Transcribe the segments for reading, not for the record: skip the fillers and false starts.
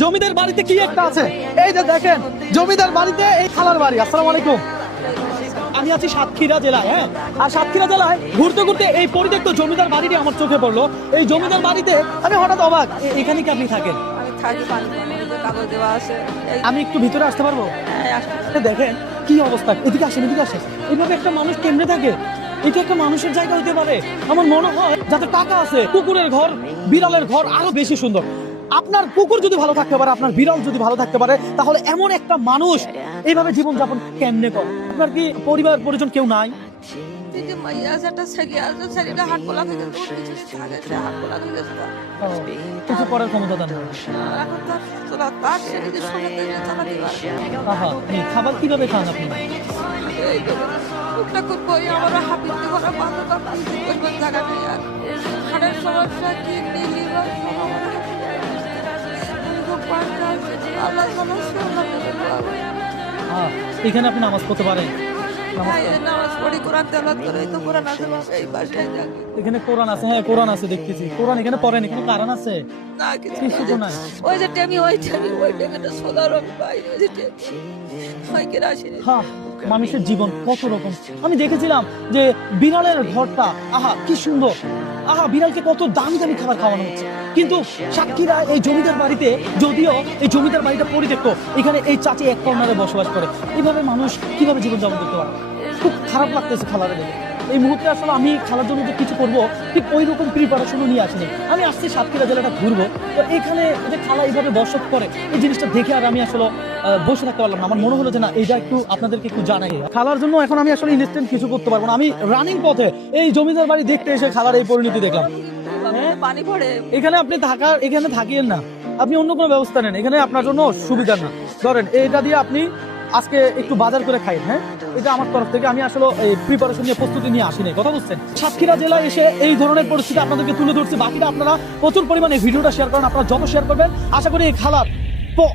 জমিদার বাড়িতে কি একটা আছে, এই যে দেখেন জমিদার বাড়িতে এই খালার বাড়ি। আসসালামু আলাইকুম, আমি আছি সাতক্ষীরা জেলায়। হ্যাঁ, আর সাতক্ষীরা জেলায় ঘুরতে ঘুরতে এই পরিত্যক্ত জমিদার বাড়িটি আমার চোখে পড়লো। এই জমিদার বাড়িতে আমি হঠাৎ অবাক, এখানে কি আপনি থাকেন? আমি একটু ভিতরে আসতে পারবো? দেখেন কি অবস্থা, এদিকে আসেন, এদিকে আসেন। এইভাবে একটা মানুষ কেমনে থাকে? এটা একটা মানুষের জায়গা হইতে পারে? আমার মনে হয় যাতে টাকা আছে, কুকুরের ঘর, বিড়ালের ঘর আরো বেশি সুন্দর। আপনার কুকুর যদি ভালো থাকতে পারে, আপনার বিড়াল যদি ভালো থাকতে পারে, তাহলে এমন একটা মানুষ এইভাবে জীবনযাপন কেমনে করে? আপনার কি পরিবার পরিজন কেউ নাই? কিছু করার ক্ষমতা দেন? খাবার কিভাবে খান আপনি? এখানে আপনি নামাজ পড়তে পারেন? এখানে কোরআন আছে? হ্যাঁ, কোরআন আছে, দেখতেছি কোরআন এখানে পড়েন। এখানে কারণ আছে? মানুষের জীবন কত রকম। আমি দেখেছিলাম যে বিড়ালের ঘরটা, আহা কি সুন্দর, আহা বিড়ালকে কত দামি দামি খাবার খাওয়ানো হচ্ছে। কিন্তু সাতক্ষীরা এই জমিদার বাড়িতে, যদিও এই জমিদার বাড়িটা পরিত্যক্ত, এখানে এই চাচি এক কর্নারে বসবাস করে। এইভাবে মানুষ কিভাবে জীবনযাপন করতে পারে? খুব খারাপ লাগতেছে খালারে দেখে। এই মুহূর্তে আসলে আমি খালার জন্য যে কিছু করবো ঠিক ওই রকম প্রিপারেশনও নিয়ে আসিনি। আমি আসছি সাতক্ষীরা জেলাটা ঘুরবো, তো এখানে যে খালা এইভাবে বসত করে, এই জিনিসটা দেখে আর আমি আসলে বসে থাকতে পারলাম না। আমার মনে হলো যে না, এইটা একটু আপনাদেরকে একটু জানাই। খালার জন্য এখন আমি আসলে ইনস্ট্যান্ট কিছু করতে পারবো না। আমি রানিং পথে এই জমিদার বাড়ি দেখতে এসে খালার এই পরিণতি দেখলাম। এখানে আপনি এখানে থাকিয়েন না, আপনি অন্য কোনো ব্যবস্থা নেন, এখানে আপনার জন্য সুবিধা না। ধরেন এইটা দিয়ে আপনি আজকে একটু বাজার করে খাই। হ্যাঁ, এটা আমার তরফ থেকে, আমি আসলে এই প্রিপারেশন নিয়ে প্রস্তুতি নিয়ে আসিনি, কথা বুঝছেন। সাতক্ষীরা জেলায় এসে এই ধরনের পরিস্থিতি আপনাদেরকে তুলে ধরছি। বাকিটা আপনারা প্রচুর পরিমাণে ভিডিওটা শেয়ার করেন। আপনারা যত শেয়ার করবেন, আশা করি এই খালার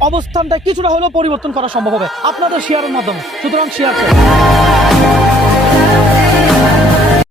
অবস্থানটা কিছুটা হলেও পরিবর্তন করা সম্ভব হবে আপনাদের শেয়ারের মাধ্যমে। সুতরাং শেয়ার করুন।